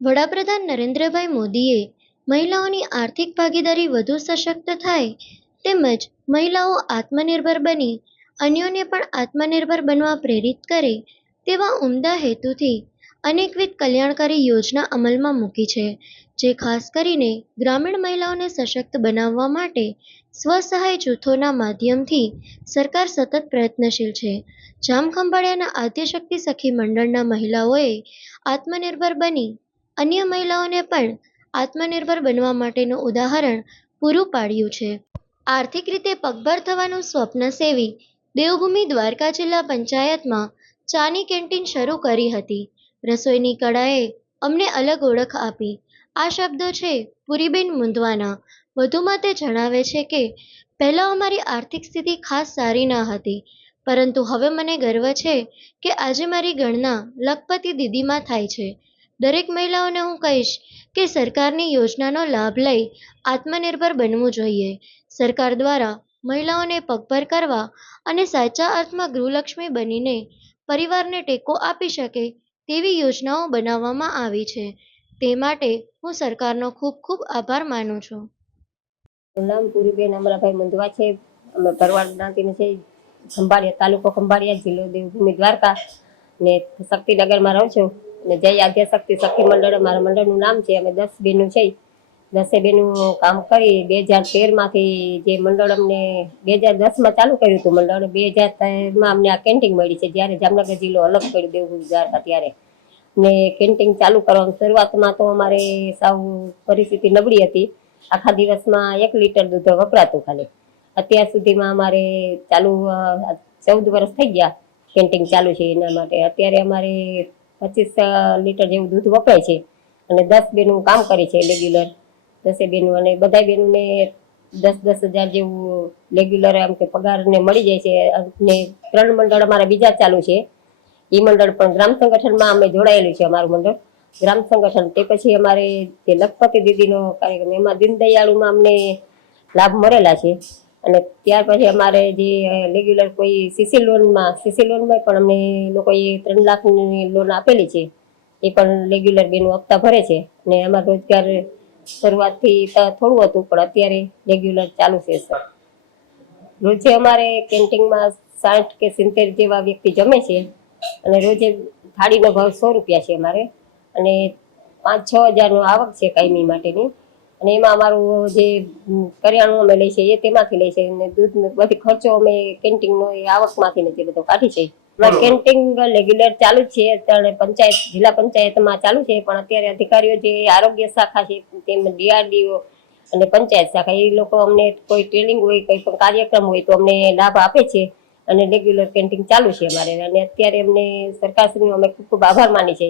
વડાપ્રધાન નરેન્દ્રભાઈ મોદીએ મહિલાઓની આર્થિક ભાગીદારી વધુ સશક્ત થાય તેમજ મહિલાઓ આત્મનિર્ભર બની અન્યોને પણ આત્મનિર્ભર બનવા પ્રેરિત કરે તેવા ઉમદા હેતુથી અનેકવિધ કલ્યાણકારી યોજના અમલમાં મૂકી છે, જે ખાસ કરીને ગ્રામીણ મહિલાઓને સશક્ત બનાવવા માટે સ્વસહાય જૂથોના માધ્યમથી સરકાર સતત પ્રયત્નશીલ છે. જામખંભાળિયાના આદ્યશક્તિ સખી મંડળના મહિલાઓએ આત્મનિર્ભર બની અન્ય મહિલાઓને પણ આત્મનિર્ભર બનવા માટેનું ઉદાહરણ પૂરું પાડ્યું છે. આર્થિક રીતે પગભર થવાનું સ્વપ્ન સેવી દેવભૂમિ દ્વારકા જિલ્લા પંચાયતમાં ચાની કેન્ટીન શરૂ કરી હતી. રસોઈની કળાએ અમને અલગ ઓળખ આપી. આ શબ્દો છે પુરીબેન મુંદવાના. વધુમાં તે જણાવે છે કે પહેલાં અમારી આર્થિક સ્થિતિ ખાસ સારી ન હતી, પરંતુ હવે મને ગર્વ છે કે આજે મારી ગણના લખપતિ દીદીમાં થાય છે. દરેક મહિલાઓને હું કહીશ કે સરકારની યોજનાનો લાભ લઈ આત્મનિર્ભર બનવું જોઈએ. સરકાર દ્વારા મહિલાઓને પગભર કરવા અને સાચા અર્થમાં ગૃહલક્ષ્મી બનીને પરિવારને ટેકો આપી શકે તેવી યોજનાઓ બનાવવામાં આવી છે. તે માટે હું સરકારનો ખૂબ ખૂબ આભાર માનું છું. નામ પુરીબેન અમરાભાઈ મુંદવા છે. અમે ભરવાડ જ્ઞાતિને છે. ખંભાળિયા તાલુકો ખંભાળિયા, જિલ્લો દેવભૂમિ દ્વારકા ને શક્તિનગરમાં રહું છું. ને જય આદ્યશક્તિ સખી મંડળ મારા મંડળનું નામ છે. અમે 10 બહેનો છે. 10 બહેનું કામ કરી 2013માંથી જે મંડળ અમને 2010માં ચાલુ કર્યું હતું મંડળ. 2013માં અમને આ કેન્ટીન મળી છે. જ્યારે જામનગર જિલ્લો અલગ પડ્યો દેવભૂમિ દ્વારકા ત્યારે ને કેન્ટીન ચાલુ કરવાની શરૂઆતમાં તો અમારે સાવ પરિસ્થિતિ નબળી હતી. આખા દિવસમાં 1 લીટર દૂધ વપરાતું ખાલી. અત્યાર સુધીમાં અમારે ચાલુ 14 વર્ષ થઈ ગયા કેન્ટીન ચાલુ છે. એના માટે અત્યારે અમારે 25 લીટર જેવું દૂધ વપરાય છે અને 10 બહેનું કામ કરે છે રેગ્યુલર. 10 બહેનું અને બધા બહેનોને 10-10 હજાર જેવું રેગ્યુલર આમ કે પગારને મળી જાય છે. અને 3 મંડળ અમારા બીજા ચાલુ છે. એ મંડળ પણ ગ્રામ સંગઠનમાં અમે જોડાયેલું છે. અમારું મંડળ ગ્રામ સંગઠન. તે પછી અમારે જે લખપતિ દીદીનો કાર્યક્રમ એમાં દીનદયાળુમાં અમને લાભ મળેલા છે. અને ત્યાર પછી અમારે જે રેગ્યુલર કોઈ સીસી લોનમાં પણ અમને લોકોએ 3 લાખની લોન આપેલી છે. એ પણ રેગ્યુલર બેનું હપ્તા ભરે છે. અને અમારો રોજગાર શરૂઆતથી થોડું હતું પણ અત્યારે રેગ્યુલર ચાલુ છે. સર રોજે અમારે કેન્ટીનમાં 60 કે 70 જેવા વ્યક્તિ જમે છે. અને રોજે થાળીનો ભાવ 100 રૂપિયા છે અમારે. અને 5-6 હજારનો આવક છે કાયમી માટેની. અને એમાં અમારું જે કરિયાણું અમે લઈ છે એ તેમાંથી લઈ છે. અને દૂધ બધી ખર્ચો અમે કેન્ટીનનો એ આવકમાંથી નથી બધો કાઢી છે. કેન્ટીન રેગ્યુલર ચાલુ જ છે. અત્યારે પંચાયત જિલ્લા પંચાયતમાં ચાલુ છે. પણ અત્યારે અધિકારીઓ જે આરોગ્ય શાખા છે તેમ DRDO અને પંચાયત શાખા એ લોકો અમને કોઈ ટ્રેનિંગ હોય કોઈ પણ કાર્યક્રમ હોય તો અમને લાભ આપે છે. અને રેગ્યુલર કેન્ટીન ચાલુ છે અમારે. અને અત્યારે અમને સરકારશ્રીનો અમે ખૂબ ખૂબ આભાર માની છે.